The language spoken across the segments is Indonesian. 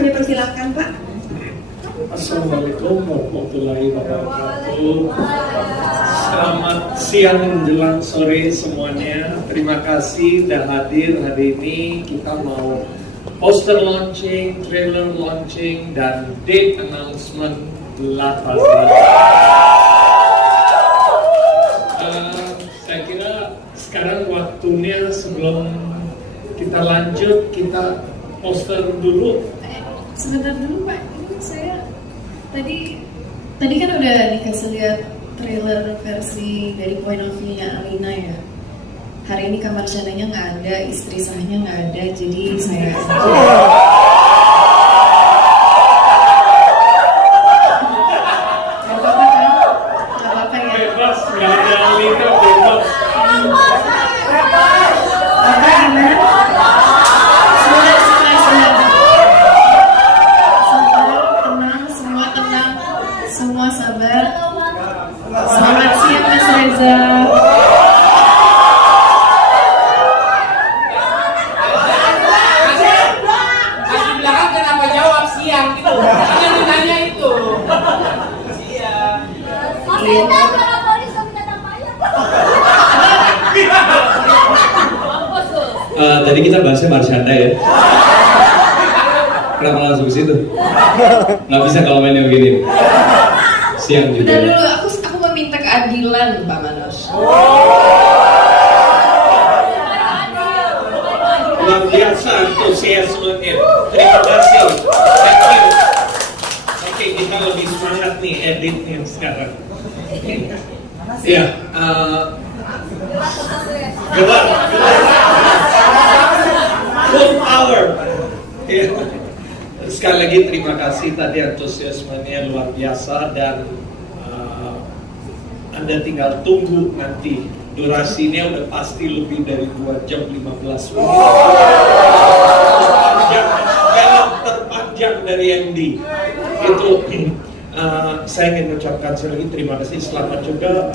kami persilahkan Pak. Assalamualaikum warahmatullahi wabarakatuh. Selamat siang menjelang sore semuanya. Terima kasih sudah hadir hari ini. Kita mau poster launching, trailer launching, dan date announcement Lapas. Saya kira sekarang waktunya sebelum kita lanjut, kita poster dulu. Sebentar dulu Pak, ini saya tadi kan udah dikasih lihat trailer versi dari point of view-nya Alina ya. Hari ini kamar Shananya nggak ada, istri sahnya nggak ada, jadi saya semua sabar. Selamat siang Mas Reza. Masih belakang kenapa jawab siang gitu? Yang ditanya itu. Siang. Mas Reza kenapa bisa minta namanya? Tadi kita bahasnya Marsyanda ya. Kenapa langsung ke situ? Nggak bisa kalau mainnya begini. Siang juga. Udah dulu, aku meminta keadilan Pak Manos. Luar biasa antusiasmenya. Terima kasih. Thank you. Oke, kita lebih semangat nih editnya sekarang. Ya, gelar. Full power. Ya. Sekali lagi terima kasih, tadi antusiasmenya luar biasa, dan Anda tinggal tunggu nanti. Durasinya udah pasti lebih dari 2 jam 15 menit. Film terpanjang dari MD. Itu saya ingin mengucapkan sekali lagi terima kasih. Selamat juga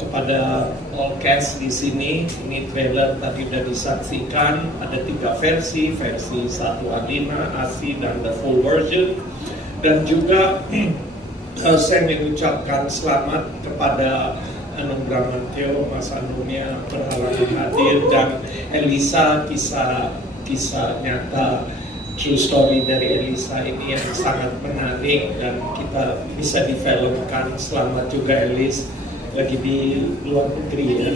kepada all cast di sini. Ini trailer tadi sudah disaksikan. Ada 3 versi 1 Alina, Asi, dan the full version. Dan juga saya mengucapkan selamat kepada Anung Bramantyo, Mas Anungnya berhalangan hadir, dan Elisa, kisah nyata true story dari Elisa ini yang sangat menarik dan kita bisa difilmkan. Selamat juga Elis, lagi di luar negeri ya.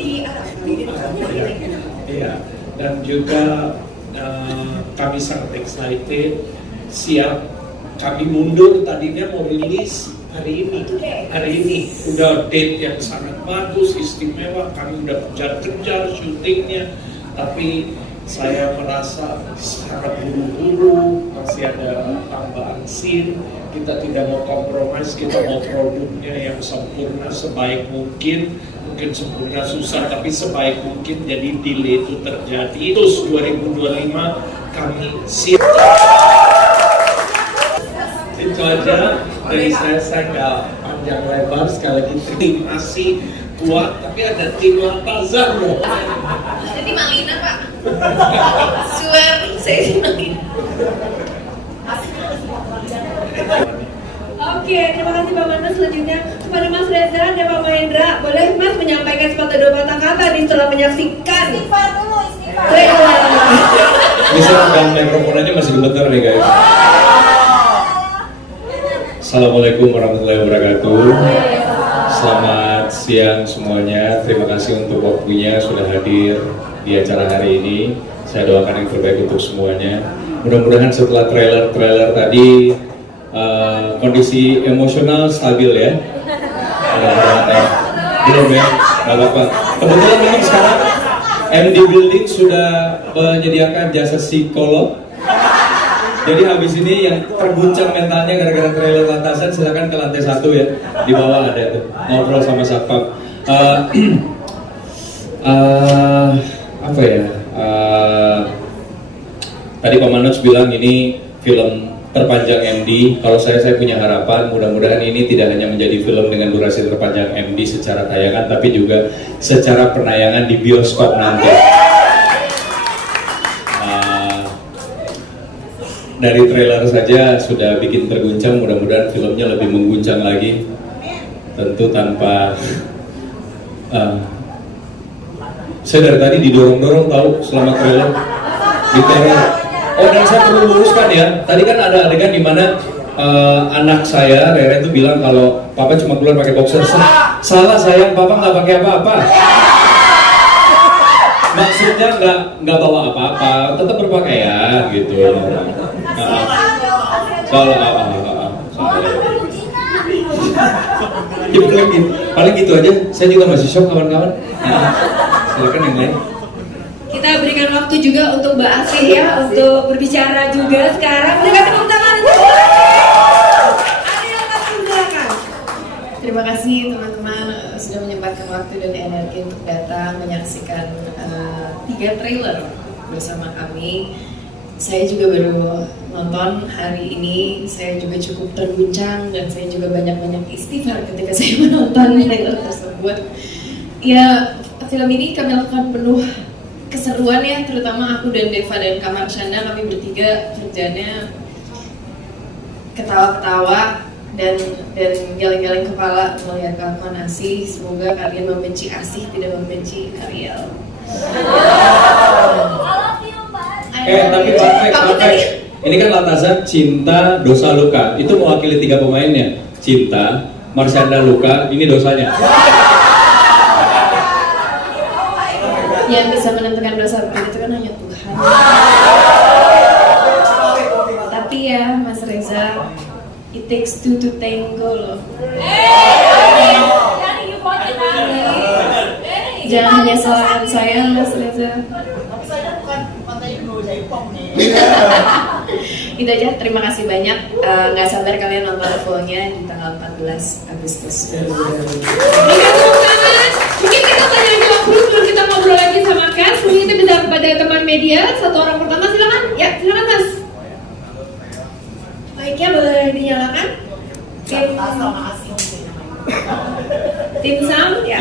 Iya, dan juga kami sangat excited, siap. Kami mundur, tadinya mau rilis hari ini udah date yang sangat bagus, istimewa. Kami udah kejar-kejar syutingnya, tapi saya merasa sangat buru-buru, masih ada tambahan scene. Kita tidak mau kompromis, kita mau produknya yang sempurna sebaik mungkin. Mungkin sempurna susah, tapi sebaik mungkin, jadi delay itu terjadi. Terus 2025 kami siap. Itu aja dari saya nggak panjang lebar. Sekali lagi tim masih kuat, tapi ada tim Latazan loh. Ada tim Alina Pak. Swear, saya tim Alina. Oke, terima kasih Pak Manos. Selanjutnya kepada Mas Reza dan Pak Mahendra, boleh Mas menyampaikan sepatah 2 patah kata nih setelah menyaksikan Istighfar dulu, istighfar. trailer. Bisa pegang mikrofon aja masih gemeter nih guys. Assalamualaikum warahmatullahi wabarakatuh. Selamat siang semuanya. Terima kasih untuk waktunya sudah hadir di acara hari ini. Saya doakan yang terbaik untuk semuanya. Mudah-mudahan setelah trailer tadi kondisi emosional stabil ya. Belum ya, nggak apa-apa. Kebetulan memang sekarang MD Building sudah menyediakan jasa psikolog. Jadi habis ini yang terguncang mentalnya gara-gara trailer Latazan, silakan ke lantai 1 ya, di bawah ada tuh ngobrol sama satpam. Apa ya? Tadi Pak Manos bilang ini film terpanjang MD. Kalau saya punya harapan, mudah-mudahan ini tidak hanya menjadi film dengan durasi terpanjang MD secara tayangan, tapi juga secara penayangan di bioskop nanti. dari trailer saja sudah bikin terguncang, mudah-mudahan filmnya lebih mengguncang lagi. Tentu tanpa saya dari tadi didorong-dorong tahu selama trailer diteror. Oh, dan saya perlu luruskan ya, tadi kan ada adegan di mana anak saya Rere itu bilang kalau papa cuma keluar pakai boxer. Salah sayang, papa nggak pakai apa-apa. Maksudnya nggak bawa apa-apa, tetap berpakaian gitu. Salah. Ya, paling gitu aja. Saya juga masih shock kawan-kawan. Silakan yang lain. Kita berikan waktu juga untuk Mbak Asih ya untuk berbicara juga sekarang. Berikan tepuk tangan untuk silakan. Terima kasih teman-teman sudah menyempatkan waktu dan energi untuk datang menyaksikan 3 trailer bersama kami. Saya juga baru nonton hari ini, saya juga cukup terguncang dan saya juga banyak-banyak istighfar ketika saya menonton trailer tersebut. Ya, film ini kami lakukan penuh keseruan ya, terutama aku dan Deva dan Kak Marshanda, kami bertiga kerjanya ketawa-ketawa dan geleng-geleng kepala melihat kelakuan Asih. Semoga kalian membenci Asih, tidak membenci Ariel. Tapi perfect. Ini kan Latasan Cinta, Dosa, Luka. Itu mewakili 3 pemainnya. Cinta, Marshanda, Luka. Ini dosanya. Yang bisa menentukan dosa itu kan hanya Tuhan. Tapi ya Mas Reza, it takes 2 to tango loh. Jangan hanya salahkan saya Mas Reza. Itu aja, terima kasih banyak. Nggak sabar kalian nonton fullnya di tanggal 14 Agustus. Mungkin kita tanya jawab dulu sebelum kita ngobrol lagi sama Kas. Mungkin kita bisa pada teman media. Satu orang pertama silakan. Ya silakan Mas. Mic-nya boleh dinyalakan. Tim Sam. Ya.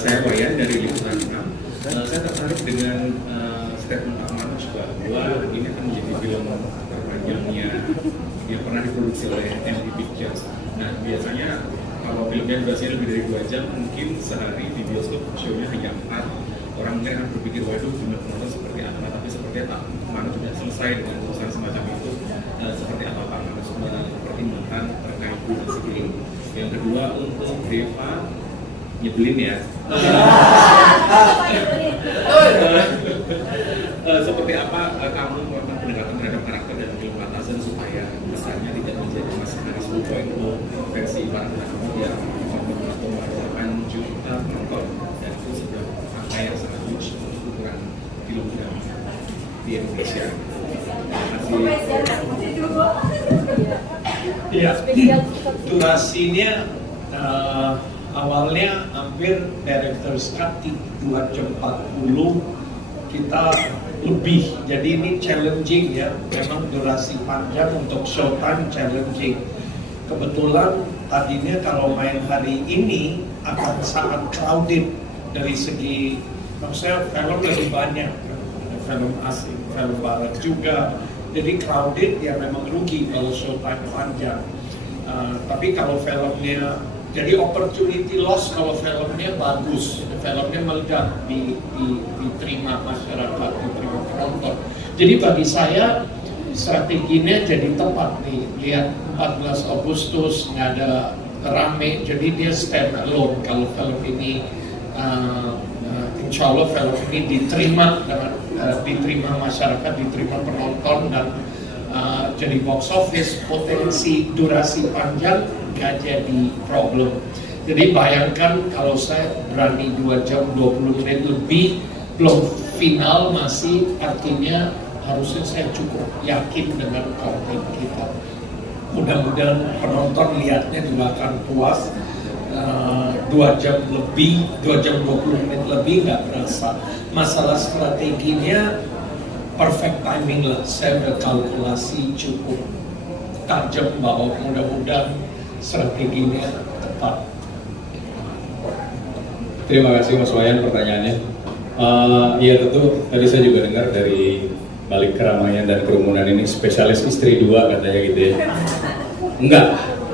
Saya Wayan dari Liputan 6. Saya tertarik dengan statement Pak Manoj bahwa ini akan menjadi film terpanjangnya yang pernah diproduksi oleh MD Pictures. Nah, biasanya kalau filmnya durasinya lebih dari 2 jam, mungkin sehari di bioskop show-nya hanya 4. Orang mungkin akan berpikir, waduh jumlah penonton seperti apa, tapi seperti apa Manoj sudah selesai dengan urusan semacam itu. Seperti apa Pak Manoj mempertimbangkan terkait durasi film. Yang kedua, untuk Deva, nyebelin ya. Seperti apa kamu melakukan pendekatan terhadap karakter dan film Latasan supaya besarnya tidak menjadi Mas Haris 2.0 versi para penonton yang memperolehkan juta penonton, dan itu sudah angka yang sangat huge untuk ukuran film drama di Indonesia. Terima kasih. Iya, durasinya awalnya hampir director's cut 2 jam 40, kita lebih, jadi ini challenging ya, memang durasi panjang untuk showtime challenging. Kebetulan tadinya kalau main hari ini akan sangat crowded dari segi, maksudnya film lebih banyak, ada film asing, film barat juga, jadi crowded ya memang rugi kalau showtime panjang. Tapi kalau filmnya, jadi opportunity loss kalau filmnya bagus, filmnya meledak, diterima masyarakat, diterima penonton. Jadi bagi saya strateginya jadi tepat nih, lihat 14 Agustus nggak ada rame, jadi dia stand alone. Kalau film ini, insya Allah film ini diterima dengan diterima masyarakat, diterima penonton, dan jadi box office, potensi durasi panjang nggak jadi problem. Jadi bayangkan kalau saya berani 2 jam 20 menit lebih, belum final masih, artinya harusnya saya cukup yakin dengan konten kita. Mudah-mudahan penonton lihatnya juga akan puas. 2 jam lebih, 2 jam 20 menit lebih nggak berasa. Masalah strateginya perfect timing lah, saya udah kalkulasi cukup tajam bahwa mudah-mudahan strateginya tepat. Terima kasih Mas Wayan pertanyaannya. Ya tentu tadi saya juga dengar dari balik keramaian dan kerumunan ini spesialis istri 2 katanya gitu ya. Enggak.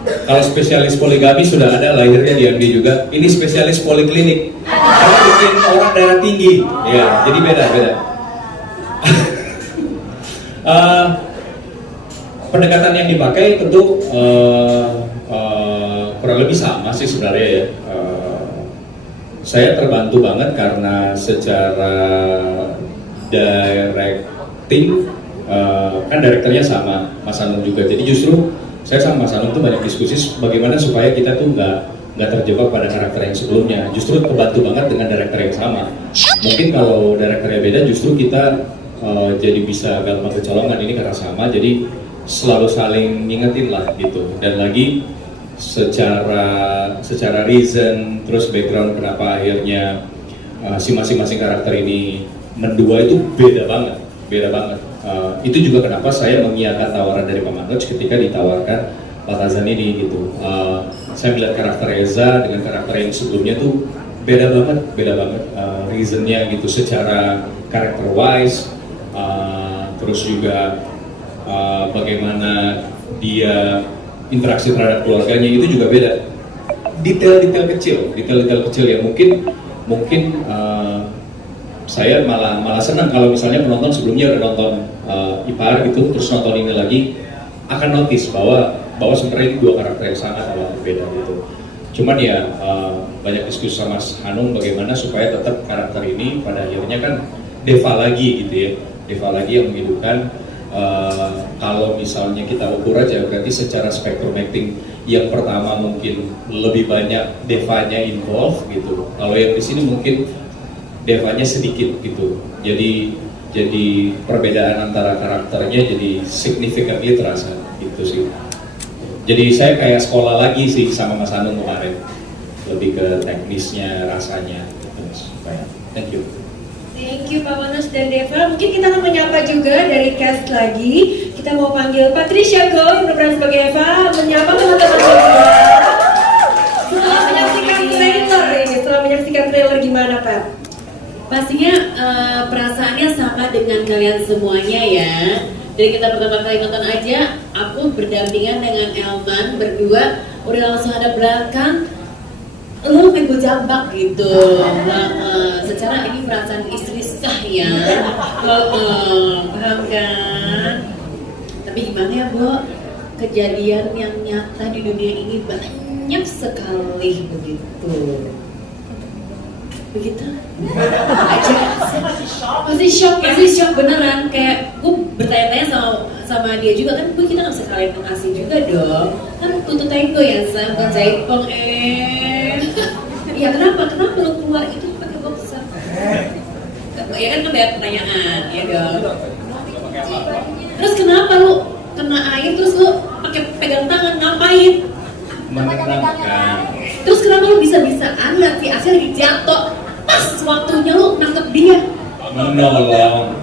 Kalau spesialis poligami sudah ada, lahirnya di MD juga. Ini spesialis poliklinik. Karena bikin orang darah tinggi. Ya, jadi beda. Pendekatan yang dipakai tentu kurang lebih sama sih sebenarnya ya. Saya terbantu banget karena secara directing kan direkturnya sama Mas Anung juga. Jadi justru saya sama Mas Anung tuh banyak diskusi bagaimana supaya kita tuh nggak terjebak pada karakter yang sebelumnya. Justru kebantu banget dengan direktur yang sama. Mungkin kalau direkturnya beda, justru kita jadi bisa gampang kecolongan ini karena sama. Jadi selalu saling ngingetin lah gitu. Dan lagi secara reason terus background kenapa akhirnya si masing-masing karakter ini mendua itu beda banget. Itu juga kenapa saya mengiyakan tawaran dari Pak Manoj ketika ditawarkan Latazan ini gitu. Saya melihat karakter Eza dengan karakter yang sebelumnya tuh beda banget reasonnya gitu secara karakter wise, terus juga bagaimana dia interaksi terhadap keluarganya itu juga beda. Detail-detail kecil yang mungkin saya malah senang kalau misalnya penonton sebelumnya udah nonton Ipar gitu, terus nonton ini lagi akan notice bahwa sebenarnya ini 2 karakter yang sangat amat berbeda gitu. Cuman ya banyak diskusi sama Mas Hanung bagaimana supaya tetap karakter ini pada akhirnya kan Deva lagi gitu ya, Deva lagi yang menghidupkan. Kalau misalnya kita ukur aja berarti secara spektrum acting yang pertama mungkin lebih banyak Devanya involved gitu. Kalau yang di sini mungkin Devanya sedikit gitu. Jadi perbedaan antara karakternya jadi significantly terasa gitu sih. Jadi saya kayak sekolah lagi sih sama Mas Anung kemarin. Lebih ke teknisnya, rasanya gitu. Thank you. Thank you Pak Manoj dan Deva. Mungkin kita akan menyapa juga dari cast lagi. Kita mau panggil Patricia Go yang berperan sebagai Eva, menyapa teman-teman semua. Setelah menyaksikan trailer gimana Pak? Pastinya perasaannya sama dengan kalian semuanya ya. Dari kita pertama kali nonton aja, aku berdampingan dengan Elman berdua, udah langsung ada belakang. Lu main gue jambak gitu. Secara ini perasaan istri sah ya. Paham kan? Tapi gimana ya Bu? Kejadian yang nyata di dunia ini banyak sekali begitu. Aja masih shock beneran. Kayak gue bertanya-tanya sama dia juga kan, kita nggak bisa kalian makasih juga dong. Kan tuntut tango ya, bukan jaipong ya kenapa lu keluar itu pakai boxer? Ya kan banyak pertanyaan ya dong. Terus kenapa lu kena air terus lu pakai pegang tangan ngapain? Menenangkan. Terus kenapa lu bisa-bisaan lihat si Asia lagi jatuh pas waktunya lu nangkep dia? Menolong.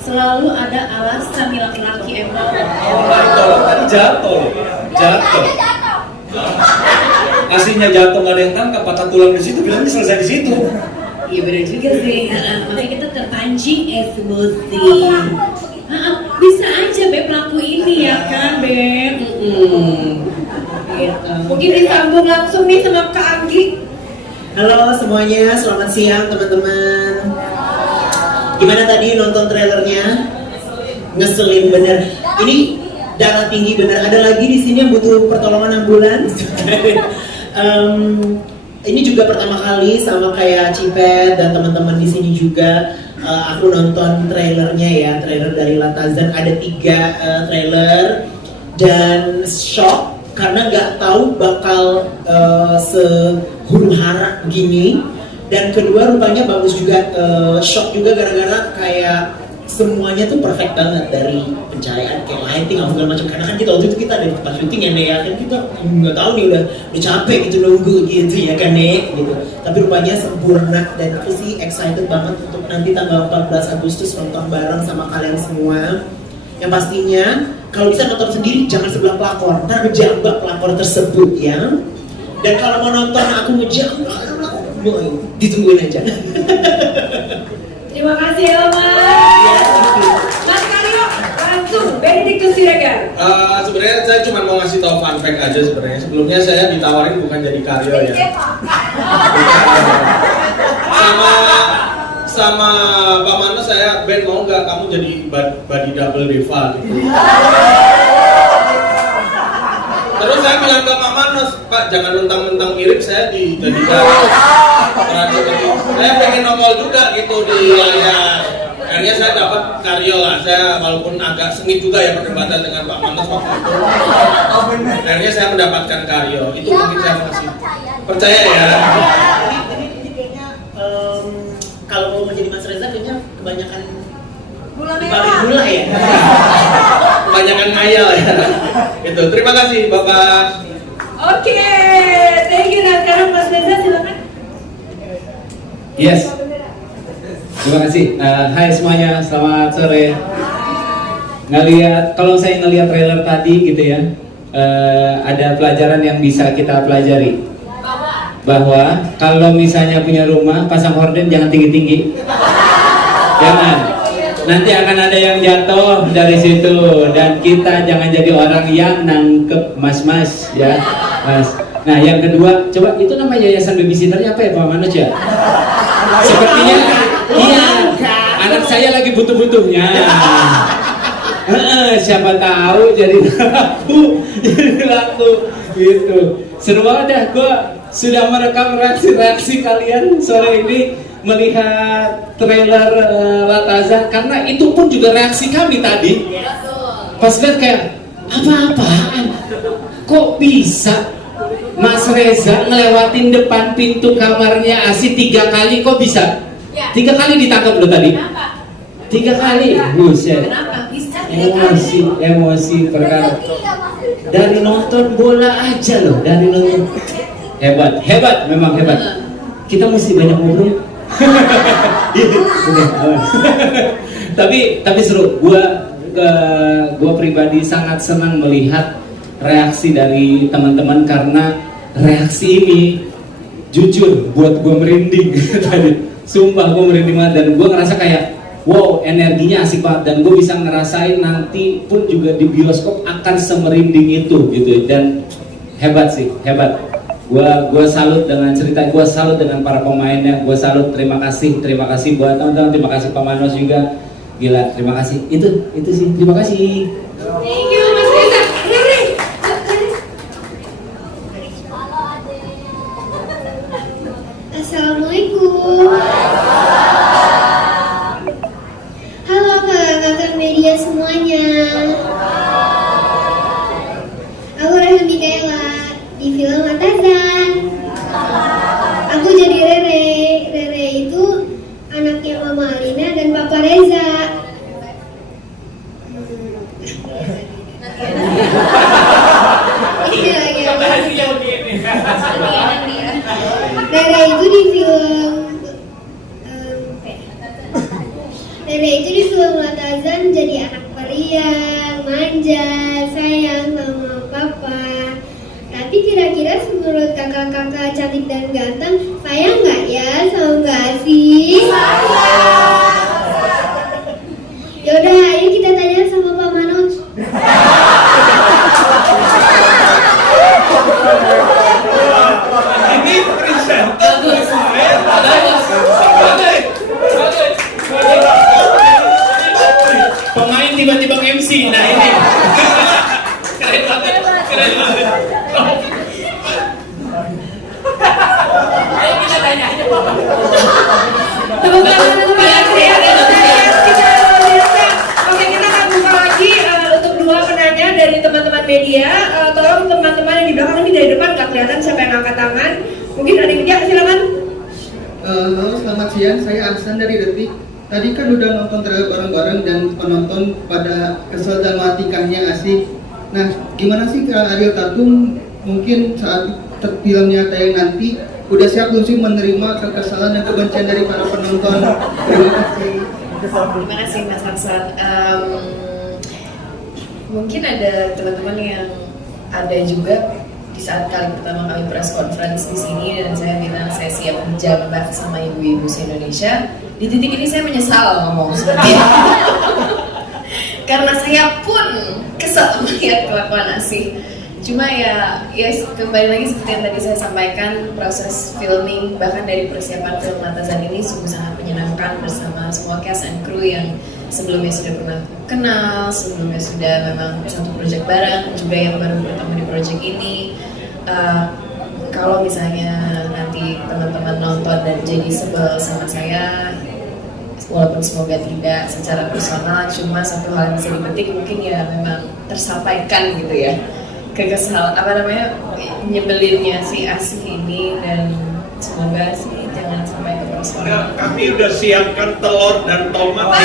Selalu ada alasan nih laki-laki emang. Tolong tadi jatuh. Aslinya jatuh nggak ada yang tangkap, patah tulang di situ, bilangnya selesai di situ. Iya benar juga sih. Makanya kita terpancing emosi. Bisa aja Beb pelaku ini ya kan Beb. Gitu. Mungkin disambung langsung nih sama Kak Anggi. Halo semuanya, selamat siang teman-teman. Gimana tadi nonton trailernya? Ngeselin bener. Ini darah tinggi bener. Ada lagi di sini yang butuh pertolongan ambulans. Ini juga pertama kali sama kayak Cipet dan teman-teman di sini juga. Aku nonton trailernya ya, trailer dari Latazan. Ada 3 trailer dan shock karena nggak tahu bakal sehuru hara begini. Dan kedua rupanya bagus juga, shock juga gara-gara kayak semuanya tuh perfect banget, dari pencahayaan kayak lighting apa segala macam. Karena kan kita waktu itu kita ada di tempat syuting ya Nek ya, kan kita nggak tahu nih udah capek gitu nunggu gitu ya kan Nek gitu. Tapi rupanya sempurna dan aku sih excited banget untuk nanti tanggal 14 Agustus nonton bareng sama kalian semua. Yang pastinya kalau bisa nonton sendiri jangan sebelah pelakor, ntar ngejambak pelakor tersebut ya. Dan kalau mau nonton aku ngejambak, ditungguin aja. Terima kasih Elma. Mas Karyo, langsung Benedictus Siregar. Sebenarnya saya cuma mau ngasih tahu fun fact aja sebenarnya. Sebelumnya saya ditawarin bukan jadi Karyo ya. Sama Pak Manos saya, Ben mau nggak kamu jadi body double Deva gitu. Terus saya bilang ke Pak Manos, Pak jangan mentang-mentang mirip saya dijadikan peracun lagi. Saya pengen nongol juga gitu di layar. Akhirnya saya dapat Karyo lah. Saya walaupun agak sengit juga ya perdebatan dengan Pak Manos waktu itu. Akhirnya saya mendapatkan Karyo. Itu mungkin saya masih percaya ya. Ini kayaknya kalau mau menjadi Mas Reza kayaknya kebanyakan Gula dibalik merah. gula ya. Kebanyakan ngayal ya. Itu. Terima kasih Bapak. Oke, thank you. Nah sekarang Mas Reza silakan. Yes. Terima kasih. Hai semuanya, selamat sore. Kalau saya ngelihat trailer tadi gitu ya, ada pelajaran yang bisa kita pelajari. Bahwa kalau misalnya punya rumah, pasang horden jangan tinggi-tinggi. Jangan. Nanti akan ada yang jatuh dari situ, dan kita jangan jadi orang yang nangkep mas-mas ya, Mas. Nah yang kedua, coba itu nama yayasan babysitternya apa ya Pak Manoj ya? Sepertinya iya, anak saya lagi butuh-butuhnya. Siapa tahu jadi laku gitu. Seru banget ya, gue sudah merekam reaksi-reaksi kalian sore ini melihat trailer Lataza, karena itu pun juga reaksi kami tadi. Pas lihat kayak apa-apaan, kok bisa Mas Reza ngelewatin depan pintu kamarnya Asi 3 kali, kok bisa? 3 kali ditangkap loh tadi. 3 kali, buset. Kenapa? Bisa 3 kali. Emosi perkara. Dari nonton bola aja loh, dari nonton. Hebat, memang hebat. Kita mesti banyak ngobrol. tapi seru. Gua pribadi sangat senang melihat reaksi dari teman-teman, karena reaksi ini jujur buat gue merinding tadi. Sumpah gue merinding banget, dan gue ngerasa kayak wow, energinya asik banget, dan gue bisa ngerasain nanti pun juga di bioskop akan semerinding itu gitu. Dan hebat sih, hebat. Gue salut dengan cerita, gue salut dengan para pemainnya, gue salut. Terima kasih buat teman-teman, terima kasih Pak Manos juga, gila, terima kasih. Itu sih, terima kasih. Thank you Mas Reza. Assalamualaikum. Halo kakak media semuanya. Aku Rahel Mikaela di film Latazan. Aku jadi Rere. Rere itu anaknya Mama Alina dan Papa Reza. Rere itu di film Latazan jadi anak periang, manja, sayang sama papa. Tapi kira-kira menurut kakak-kakak cantik dan ganteng, sayang nggak ya sama Mbak Asi? Yaudah, ayo kita tanya sama Pak Manoj. Ini presenter Pemain tiba-tiba MC, nah ini keren banget. Ayo kita tanya aja Pak. Tepuk tangan untuk Mbak Astri ya, dan kita luar biasa. Oke, kita akan buka lagi untuk 2 penanya dari teman-teman media. Tolong teman-teman yang di belakang ini dari depan nggak kelihatan siapa yang angkat tangan. Mungkin ada media, silakan. Halo, selamat siang. Saya Aksan dari Detik. Tadi kan udah nonton trailer bareng-bareng dan penonton pada kesel dan matikahnya asik. Nah, gimana sih Kak Ariel Tatum mungkin saat filmnya tayang nanti udah siap belum sih menerima kekesalan dan kebencian dari para penonton? Terima kasih. Terima kasih Mas Aksan. Mungkin ada teman-teman yang ada juga di saat pertama kali press conference di sini, dan saya bilang saya siap menjabat sama ibu-ibu se-Indonesia. Di titik ini saya menyesal ngomong seperti itu. Karena saya pun kesel melihat kelakuan Asih. Cuma ya kembali lagi seperti yang tadi saya sampaikan, proses filming bahkan dari persiapan film Latazan ini sungguh sangat menyenangkan bersama semua cast and crew yang sebelumnya sudah pernah kenal, sebelumnya sudah memang satu project bareng, juga yang baru bertemu di project ini. Kalau misalnya nanti teman-teman nonton dan jadi sebel sama saya, walaupun semoga tidak secara personal, cuma satu hal yang bisa dipetik mungkin ya memang tersampaikan gitu ya, nyebelinnya si Asih ini, dan semoga sih jangan sampai ke personal. Kami udah siapkan telur dan tomat di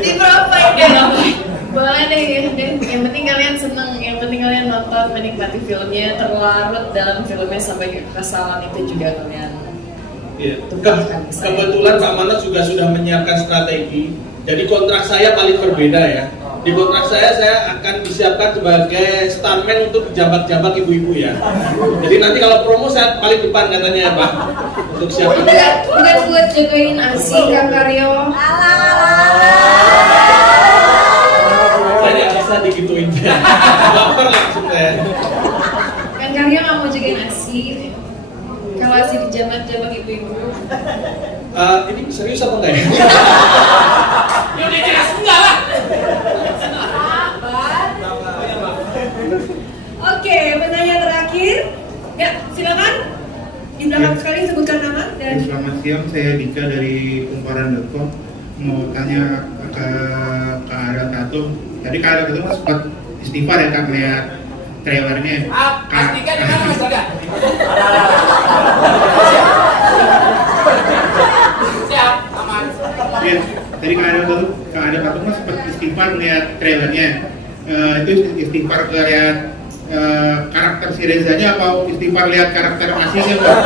Di-provide ya. Boleh deh, yang penting kalian seneng, yang penting kalian nonton, menikmati filmnya, terlarut dalam filmnya sampai kekesalan itu juga kalian. Iya. Kebetulan Pak Manos juga sudah menyiapkan strategi. Jadi kontrak saya paling berbeda ya. Di kontrak saya akan disiapkan sebagai stuntman untuk jabat-jabat ibu-ibu ya. Jadi nanti kalau promo saya paling depan katanya ya Pak. Untuk siapkan. Bukan buat jagain Asih, Kang Karyo. Saya bisa digituin. Baper langsung saya. Kang Karyo nggak mau jagain Asih. Kalau Asih dijabat-jabat ibu-ibu. Ini serius apa enggak ya? Ya udah jelas enggak lah. Oke, pertanyaan terakhir. Ya, silakan. Di belakang sekali sebutkan nama dan. Selamat siang, saya Dika dari kumparan.com. Mau tanya ke Kak Ariel Tatum. Tadi Kak Ariel Tatum sempat istighfar ya Kak melihat trailernya. Mas Dika di mana Mas Dika? Siap, aman. Iya, tadi Kak Ariel Tatum sempat istighfar melihat trailernya. Itu istighfar lihat karakter si Rezanya apa istighfar lihat karakter aslinya Pak?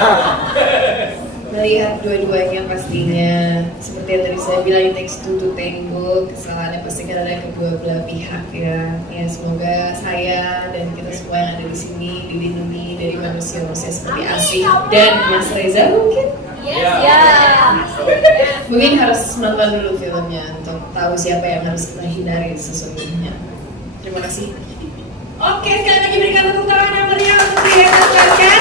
Melihat dua-duanya pastinya. Seperti yang tadi saya bilang, it takes two to tango. Kesalahannya pasti kan ada kedua belah pihak ya. Ya semoga saya dan kita semua yang ada di sini dilindungi dari manusia-manusia seperti Asih dan Mas Reza mungkin. Mungkin harus nonton dulu filmnya untuk tahu siapa yang harus kita hindari sesungguhnya. Terima kasih. Oke, sekali lagi berikan tepuk tangan yang meriah untuk Ria dan Caca.